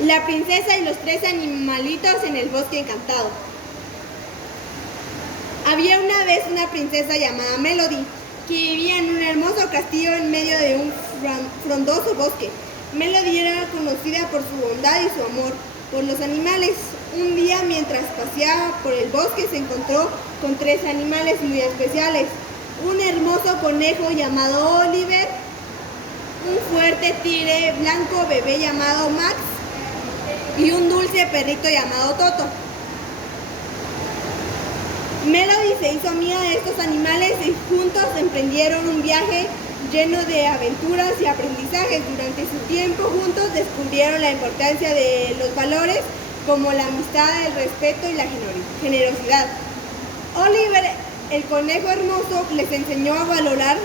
La princesa y los tres animalitos en el bosque encantado. Había una vez una princesa llamada Melody, que vivía en un hermoso castillo en medio de un frondoso bosque. Melody era conocida por su bondad y su amor por los animales. Un día, mientras paseaba por el bosque, se encontró con tres animales muy especiales. Un hermoso conejo llamado Oliver, un fuerte tigre blanco bebé llamado Max y un dulce perrito llamado Toto. Melody se hizo amiga de estos animales y juntos emprendieron un viaje lleno de aventuras y aprendizajes. Durante su tiempo juntos descubrieron la importancia de los valores como la amistad, el respeto y la generosidad. Oliver, el conejo hermoso, les enseñó a valorar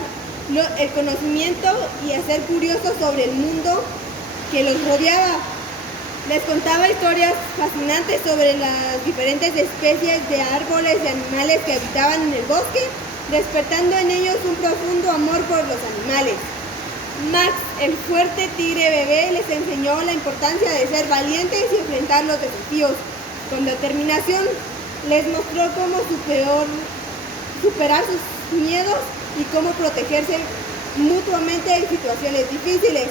el conocimiento y a ser curiosos sobre el mundo que los rodeaba. Les contaba historias fascinantes sobre las diferentes especies de árboles y animales que habitaban en el bosque, despertando en ellos un profundo amor por los animales. Max, el fuerte tigre bebé, les enseñó la importancia de ser valientes y enfrentar los desafíos con determinación. Les mostró cómo superar sus miedos y cómo protegerse mutuamente en situaciones difíciles.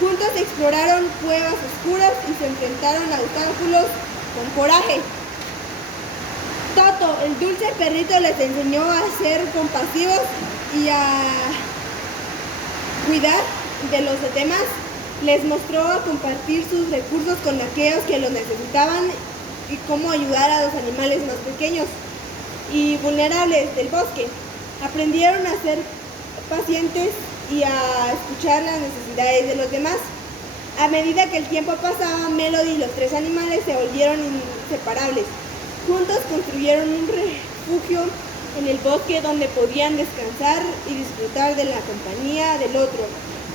Juntos exploraron cuevas oscuras y se enfrentaron a obstáculos con coraje. Toto, el dulce perrito, les enseñó a ser compasivos y a cuidar de los demás. Les mostró a compartir sus recursos con aquellos que los necesitaban y cómo ayudar a los animales más pequeños y vulnerables del bosque. Aprendieron a ser pacientes y a escuchar las necesidades de los demás. A medida que el tiempo pasaba, Melody y los tres animales se volvieron inseparables. Juntos construyeron un refugio en el bosque donde podían descansar y disfrutar de la compañía del otro,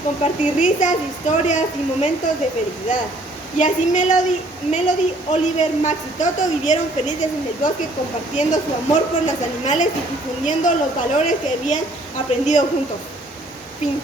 compartir risas, historias y momentos de felicidad. Y así Melody, Oliver, Max y Toto vivieron felices en el bosque, compartiendo su amor por los animales y difundiendo los valores que habían aprendido juntos. Fin.